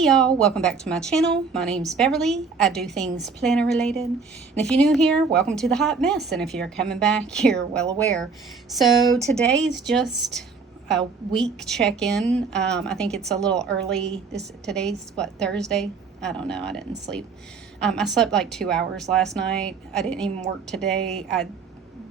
Hey y'all, welcome back to my channel. My name's Beverly. I do things planner related. And if you're new here, welcome to the hot mess. And if you're coming back, you're well aware. So today's just a week check-in. I think it's a little early. Today's what, Thursday? I don't know. I didn't sleep. I slept like 2 hours last night. I didn't even work today. I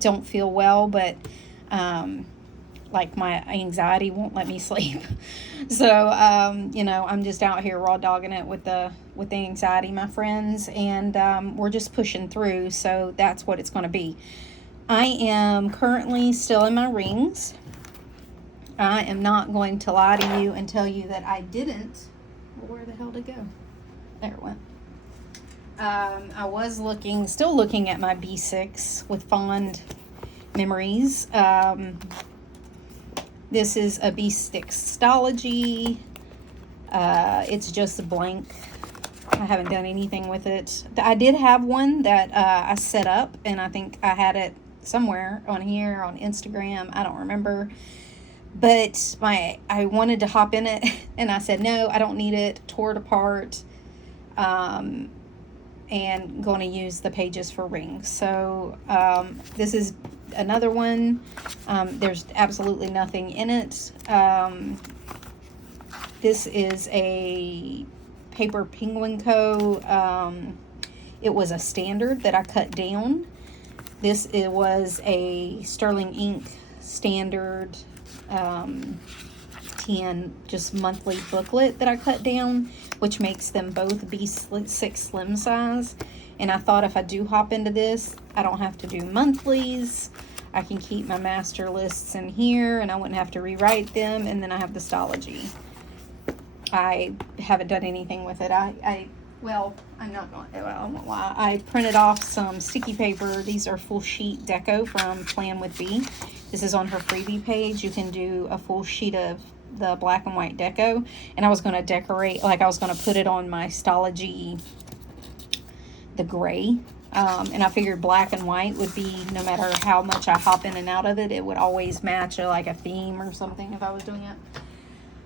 don't feel well, but like my anxiety won't let me sleep. So, I'm just out here raw dogging it with the anxiety, my friends, and we're just pushing through. So that's what it's going to be. I am currently still in my rings. I am not going to lie to you and tell you that I didn't. Well, where the hell did it go? There it went. I was still looking at my B6 with fond memories. This is a B6 Stalogy. It's just blank. I haven't done anything with it. I did have one that I set up, and I think I had it somewhere on here on Instagram. I don't remember. But I wanted to hop in it, and I said, no, I don't need it. Tore it apart. And going to use the pages for rings. So this is another one. There's absolutely nothing in it. This is a Paper Penguin Co. It was a standard that I cut down. It was a Sterling Ink standard 10 just monthly booklet that I cut down, which makes them both B6 slim size. And I thought if I do hop into this, I don't have to do monthlies. I can keep my master lists in here and I wouldn't have to rewrite them. And then I have the Stalogy. I haven't done anything with it. I won't lie. I printed off some sticky paper. These are full sheet deco from Plan with B. This is on her freebie page. You can do a full sheet of the black and white deco, and I was going to decorate, like I was going to put it on my Stalogy, the gray, and I figured black and white would be, no matter how much I hop in and out of it, it would always match like a theme or something if I was doing it.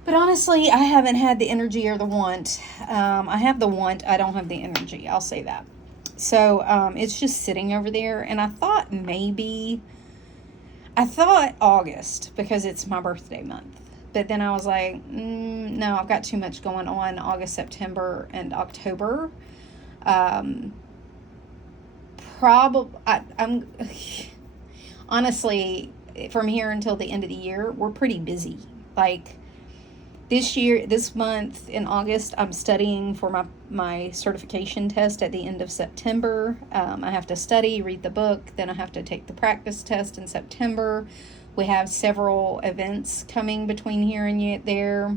But honestly, I haven't had the energy or the want. I have the want, I don't have the energy, I'll say that. So it's just sitting over there, and I thought August, because it's my birthday month. But then I was like, no, I've got too much going on August, September, and October. I'm honestly, from here until the end of the year, we're pretty busy. Like this month in August, I'm studying for my certification test at the end of September. I have to study, read the book, then I have to take the practice test in September. We have several events coming between here and there.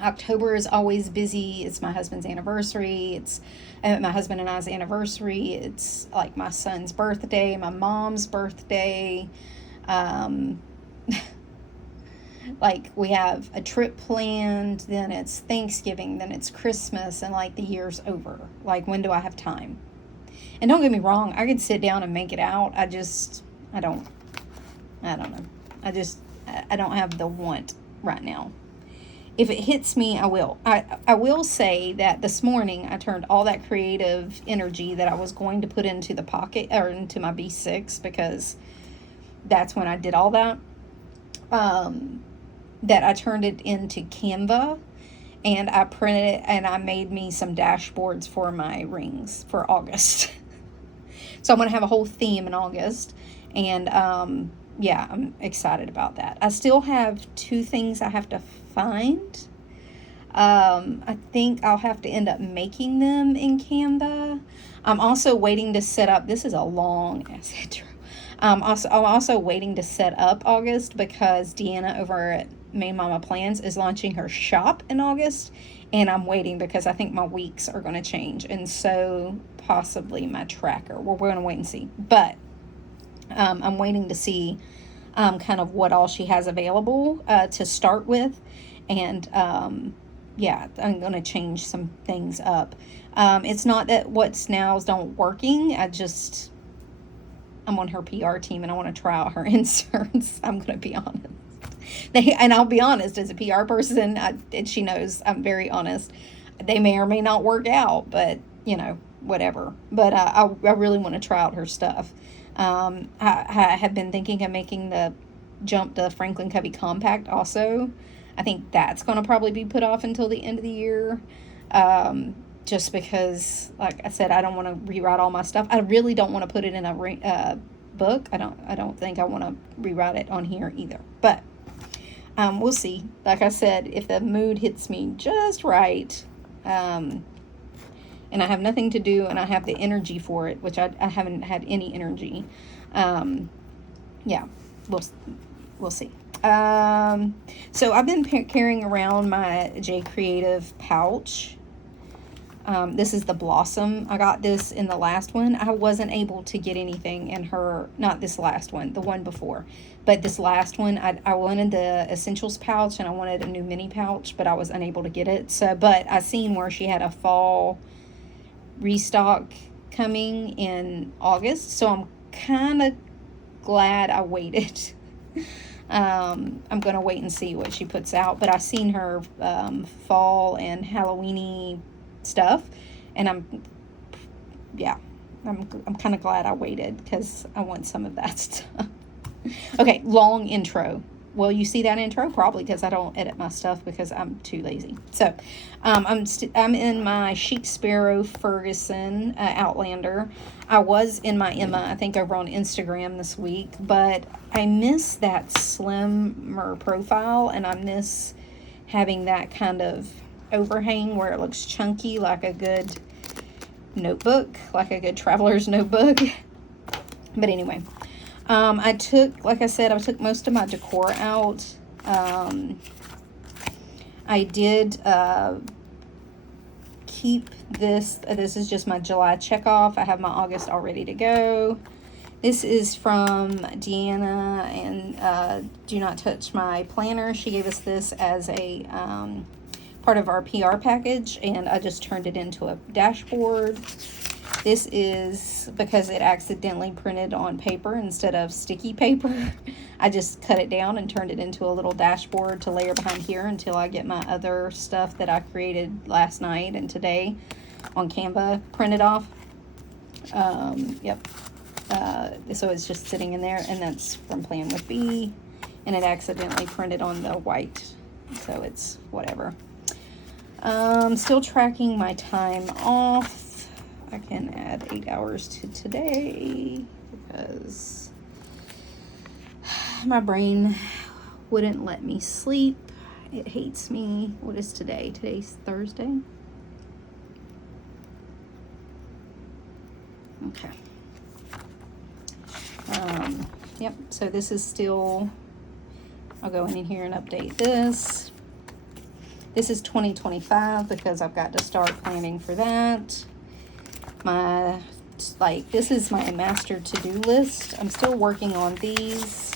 October is always busy. It's my husband's anniversary. It's my husband and I's anniversary. It's like my son's birthday, my mom's birthday. Like we have a trip planned, then it's Thanksgiving, then it's Christmas, and like the year's over. Like, when do I have time? And don't get me wrong, I could sit down and make it out. I don't know. I don't have the want right now. If it hits me, I will. I will say that this morning I turned all that creative energy that I was going to put into the pocket, or into my B6, because that's when I did all that. That I turned it into Canva, and I printed it, and I made me some dashboards for my rings for August. So I'm going to have a whole theme in August, and yeah, I'm excited about that. I still have 2 things I have to find. I think I'll have to end up making them in Canva. I'm also waiting to set up, this is a long ass intro. I'm also waiting to set up August, because Deanna over at Main Mama Plans is launching her shop in August, and I'm waiting because I think my weeks are going to change, and so possibly my tracker. We're going to wait and see, but I'm waiting to see kind of what all she has available to start with, and yeah, I'm going to change some things up. It's not that what's now's don't working. I'm on her PR team, and I want to try out her inserts. I'm going to be honest. And I'll be honest, as a PR person, and she knows I'm very honest, they may or may not work out, but, you know, whatever. But I really want to try out her stuff. I have been thinking of making the jump to Franklin Covey Compact also. I think that's going to probably be put off until the end of the year. Just because, like I said, I don't want to rewrite all my stuff. I really don't want to put it in a book. I don't think I want to rewrite it on here either. But we'll see. Like I said, if the mood hits me just right, and I have nothing to do, and I have the energy for it, which I haven't had any energy. Yeah, we'll see. So I've been carrying around my J Creative pouch. This is the Blossom. I got this in the last one. I wasn't able to get anything in her, not this last one, the one before, but this last one, I wanted the Essentials pouch and I wanted a new mini pouch, but I was unable to get it. So, but I seen where she had a fall restock coming in August, so I'm kind of glad I waited. I'm going to wait and see what she puts out, but I seen her fall and Halloween-y stuff, and I'm kind of glad I waited because I want some of that stuff. Okay, long intro. Well, you see that intro probably because I don't edit my stuff because I'm too lazy. So I'm in my Chic Sparrow Ferguson Outlander. I was in my Emma, I think, over on Instagram this week, but I miss that slimmer profile, and I miss having that kind of overhang where it looks chunky, like a good notebook, like a good traveler's notebook. But anyway, I took, like I said, I took most of my decor out. I did keep this. This is just my July checkoff. I have my August all ready to go. This is from Deanna, and Do Not Touch My Planner. She gave us this as a part of our PR package, and I just turned it into a dashboard. This is because it accidentally printed on paper instead of sticky paper. I just cut it down and turned it into a little dashboard to layer behind here until I get my other stuff that I created last night and today on Canva printed off. Yep. So it's just sitting in there, and that's from Plan with B, and it accidentally printed on the white, so it's whatever. Still tracking my time off. I can add 8 hours to today because my brain wouldn't let me sleep. It hates me. What is today? Today's Thursday. Okay. Yep, so this is still, I'll go in here and update this. This is 2025 because I've got to start planning for that. This is my master to-do list. I'm still working on these.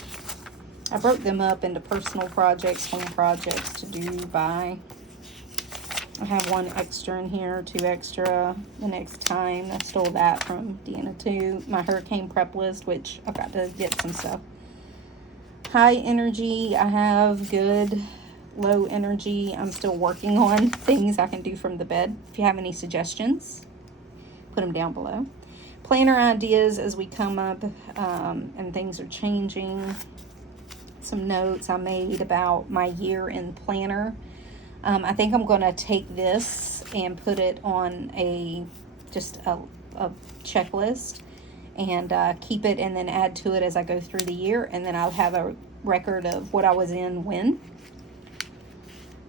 I broke them up into personal projects, home projects to do by. I have 1 extra in here, 2 extra the next time. I stole that from Deanna too. My hurricane prep list, which I've got to get some stuff. High energy, I have good. Low energy, I'm still working on things I can do from the bed. If you have any suggestions, put them down below. Planner ideas as we come up and things are changing. Some notes I made about my year-end planner. I think I'm going to take this and put it on just a checklist and keep it, and then add to it as I go through the year, and then I'll have a record of what I was in when.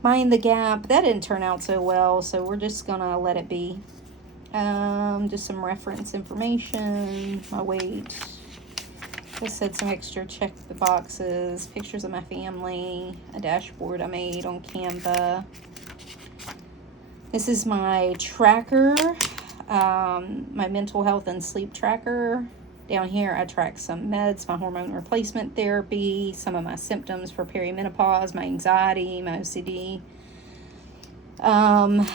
Mind the Gap, that didn't turn out so well, so we're just gonna let it be. Just some reference information, my weight. I said some extra check the boxes, pictures of my family, a dashboard I made on Canva. This is my tracker, my mental health and sleep tracker. Down here I track some meds, my hormone replacement therapy, some of my symptoms for perimenopause, my anxiety, my OCD. I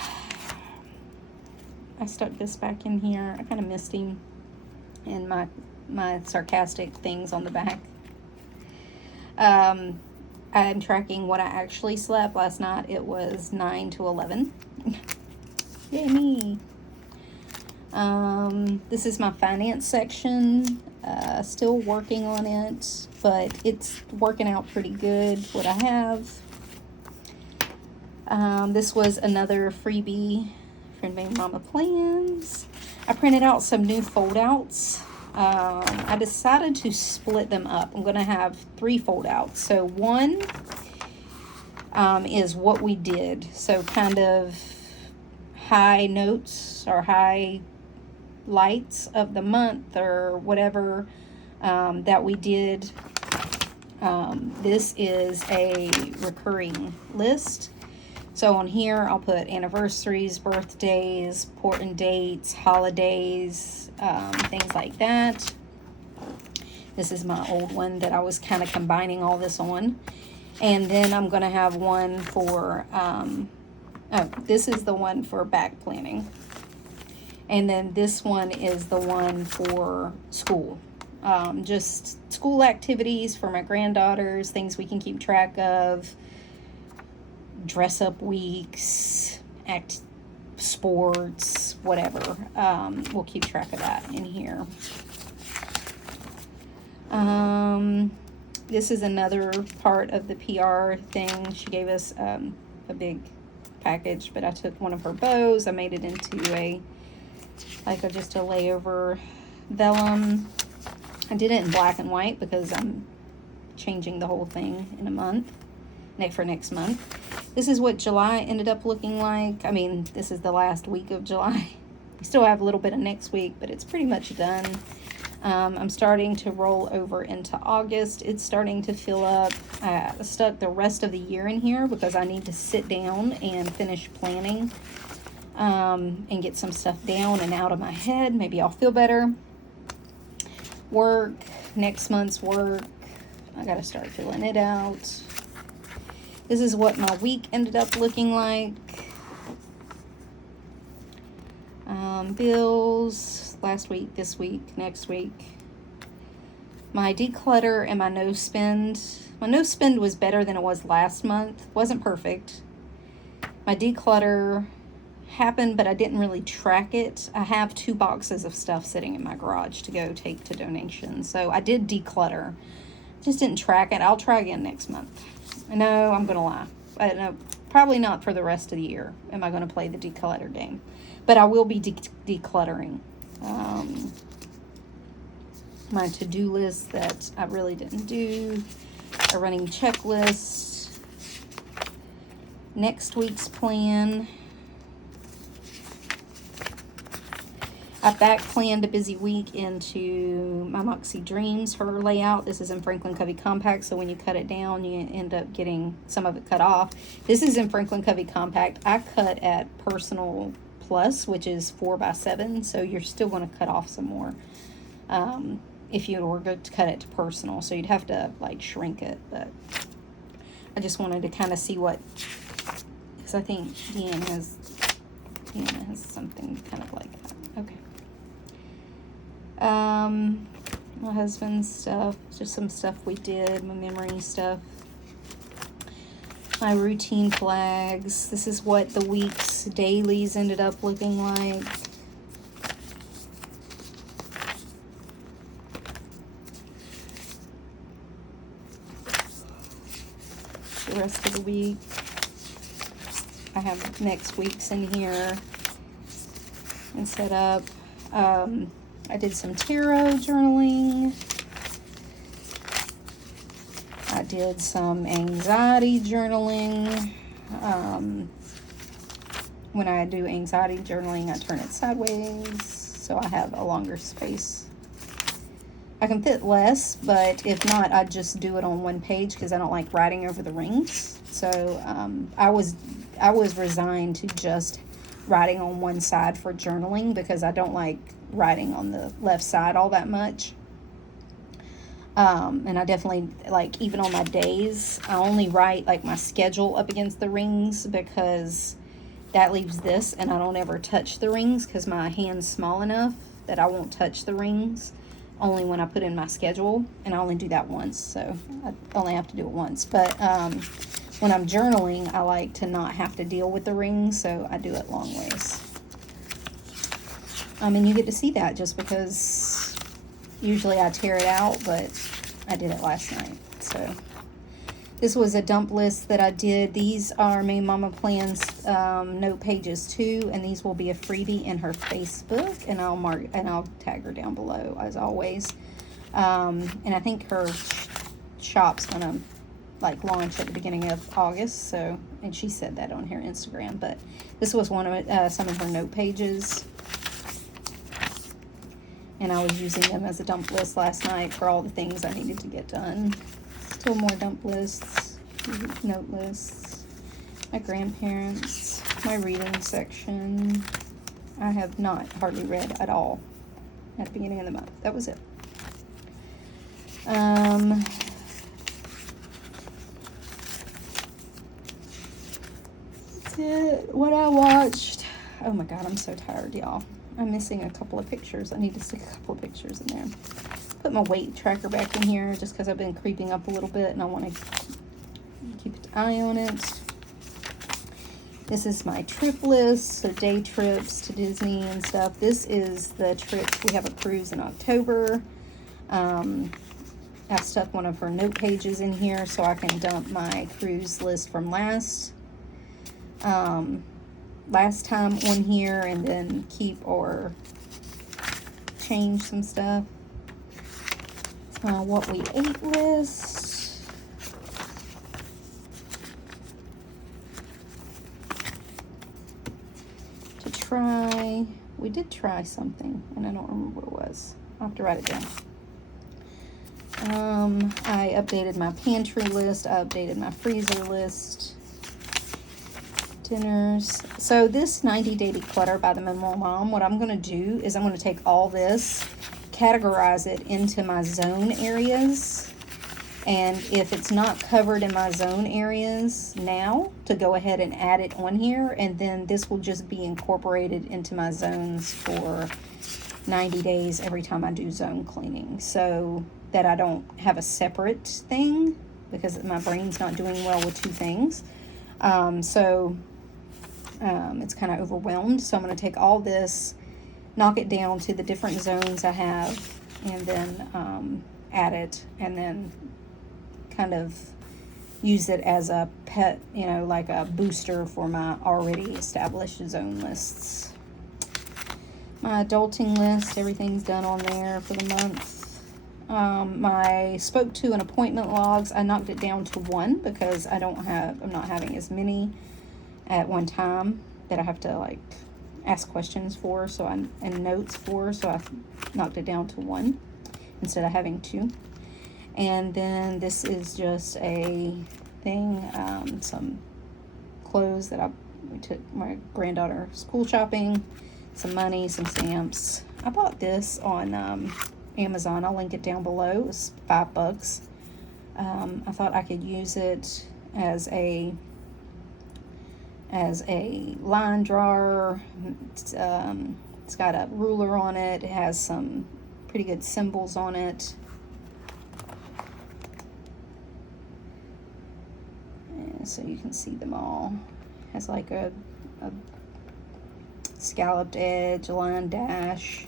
stuck this back in here. I kind of missed him and my sarcastic things on the back. I'm tracking what I actually slept last night. It was 9 to 11. Yay me. This is my finance section. Still working on it, but it's working out pretty good, what I have. This was another freebie from Mama Plans. I printed out some new foldouts. I decided to split them up. I'm going to have 3 foldouts. So one is what we did. So kind of high notes or high lights of the month or whatever that we did. This is a recurring list. So on here, I'll put anniversaries, birthdays, important dates, holidays, things like that. This is my old one that I was kind of combining all this on. And then I'm going to have one for, this is the one for back planning. And then this one is the one for school. Just school activities for my granddaughters, things we can keep track of. Dress up weeks, sports, whatever. We'll keep track of that in here. This is another part of the PR thing. She gave us a big package, but I took one of her bows. I made it into just a layover vellum. I did it in black and white because I'm changing the whole thing in a month, for next month. This is what July ended up looking like. I mean, this is the last week of July. We still have a little bit of next week, but it's pretty much done. I'm starting to roll over into August. It's starting to fill up. I stuck the rest of the year in here because I need to sit down and finish planning and get some stuff down and out of my head. Maybe I'll feel better. Work, next month's work. I got to start filling it out. This is what my week ended up looking like. Bills, last week, this week, next week. My declutter and my no spend. My no spend was better than it was last month. Wasn't perfect. My declutter happened, but I didn't really track it. I have 2 boxes of stuff sitting in my garage to go take to donations. So I did declutter. Just didn't track it. I'll try again next month. No, I'm going to lie. No, probably not for the rest of the year am I going to play the declutter game. But I will be decluttering my to-do list that I really didn't do. A running checklist. Next week's plan. I back planned a busy week into my Moxie Dreams, her layout. This is in Franklin Covey Compact, so when you cut it down, you end up getting some of it cut off. This is in Franklin Covey Compact. I cut at Personal Plus, which is 4x7, so you're still going to cut off some more if you were going to cut it to Personal, so you'd have to shrink it. But I just wanted to kind of see what, because I think Deanna has something kind of like that. Okay. My husband's stuff, just some stuff we did, my memory stuff. My routine flags. This is what the week's dailies ended up looking like. The rest of the week. I have next week's in here and set up. I did some tarot journaling. I did some anxiety journaling. When I do anxiety journaling, I turn it sideways so I have a longer space. I can fit less, but if not, I just do it on one page because I don't like writing over the rings. So I was resigned to just writing on one side for journaling because I don't like writing on the left side all that much. And I definitely, even on my days, I only write my schedule up against the rings because that leaves this, and I don't ever touch the rings because my hand's small enough that I won't touch the rings. only when I put in my schedule, and I only do that once, so I only have to do it once. But when I'm journaling, I like to not have to deal with the rings, so I do it long ways. And you get to see that just because usually I tear it out, but I did it last night. So this was a dump list that I did. These are Main Mama Plans note pages too, and these will be a freebie in her Facebook, and I'll tag her down below as always. And I think her shop's gonna like launch at the beginning of August, so, and she said that on her Instagram, but this was one of some of her note pages, and I was using them as a dump list last night for all the things I needed to get done. Still more dump lists, note lists, my grandparents, my reading section. I have not hardly read at all at the beginning of the month. That was it. That's it. What I watched. Oh my God, I'm so tired, y'all. I'm missing a couple of pictures. I need to stick a couple of pictures in there. Put my weight tracker back in here just because I've been creeping up a little bit and I want to keep an eye on it. This is my trip list, so day trips to Disney and stuff. This is the trips. We have a cruise in October. I stuck one of her note pages in here so I can dump my cruise list from last time on here, and then keep or change some stuff. What we ate list. To try. We did try something, and I don't remember what it was. I'll have to write it down. I updated my pantry list. I updated my freezer list. Dinners. So this 90-Day Declutter by the Minimal Mom, what I'm going to do is I'm going to take all this, categorize it into my zone areas, and if it's not covered in my zone areas now, to go ahead and add it on here, and then this will just be incorporated into my zones for 90 days every time I do zone cleaning, so that I don't have a separate thing, because my brain's not doing well with two things. It's kind of overwhelmed, so I'm going to take all this, knock it down to the different zones I have, and then add it, and then kind of use it as a pet, you know, like a booster for my already established zone lists. My adulting list, everything's done on there for the month. My spoke to and appointment logs, I knocked it down to 1 because I'm not having as many at one time that I have to like ask questions for, and notes for, so I knocked it down to 1 instead of having 2. And then this is just a thing, some clothes that we took my granddaughter school shopping, some money, some stamps. I bought this on Amazon. I'll link it down below. It was $5. I thought I could use it as a line drawer. It's got a ruler on it. It has some pretty good symbols on it. And so you can see them all. It has like a scalloped edge, a line dash,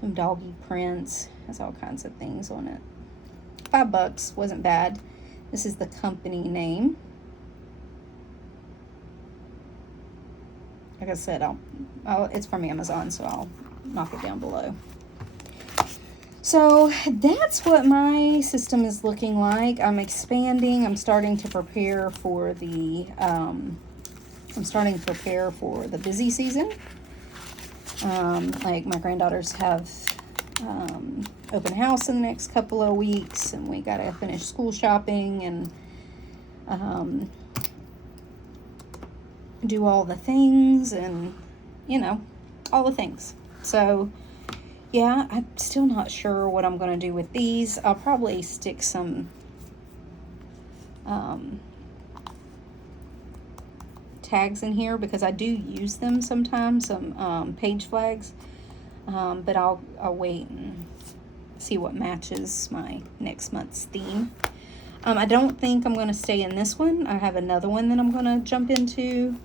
some doggy prints. Has all kinds of things on it. $5 wasn't bad. This is the company name. Like I said, it's from Amazon, so I'll knock it down below. So that's what my system is looking like. I'm expanding. I'm starting to prepare for the busy season. Like my granddaughters have open house in the next couple of weeks, and we got to finish school shopping and do all the things, and you know, all the things. So yeah, I'm still not sure what I'm going to do with these. I'll probably stick some tags in here because I do use them sometimes, some page flags, but I'll wait and see what matches my next month's theme. I don't think I'm going to stay in this one. I have another one that I'm going to jump into.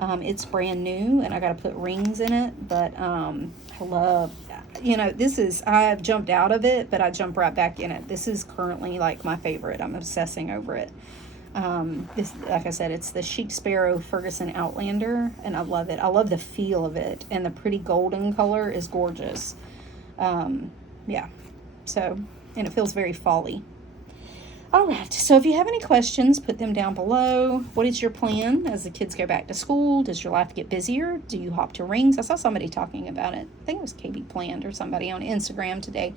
It's brand new, and I got to put rings in it, but I love, I've jumped out of it, but I jump right back in it. This is currently like my favorite. I'm obsessing over it. This, like I said, it's the Chic Sparrow Ferguson Outlander, and I love it. I love the feel of it, and the pretty golden color is gorgeous. Yeah, so, and it feels very fall-y. All right, so if you have any questions, put them down below. What is your plan as the kids go back to school? Does your life get busier? Do you hop to rings? I saw somebody talking about it. I think it was KB Planned or somebody on Instagram today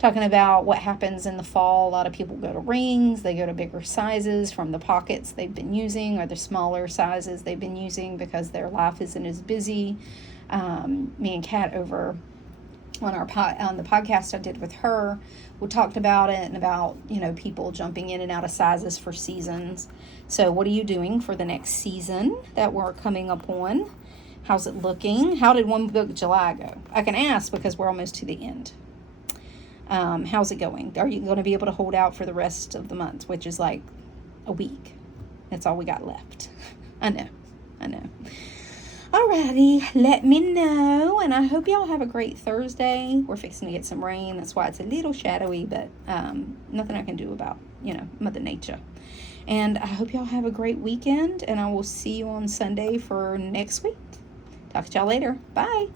talking about what happens in the fall. A lot of people go to rings. They go to bigger sizes from the pockets they've been using, or the smaller sizes they've been using because their life isn't as busy. Me and Kat over on the podcast I did with her, we talked about it and about, people jumping in and out of sizes for seasons. So what are you doing for the next season that we're coming up on? How's it looking? How did one book July go? I can ask because we're almost to the end. How's it going? Are you going to be able to hold out for the rest of the month, which is like a week? That's all we got left. I know. Alrighty, let me know, and I hope y'all have a great Thursday. We're fixing to get some rain. That's why it's a little shadowy, but nothing I can do about, Mother Nature. And I hope y'all have a great weekend, and I will see you on Sunday for next week. Talk to y'all later. Bye.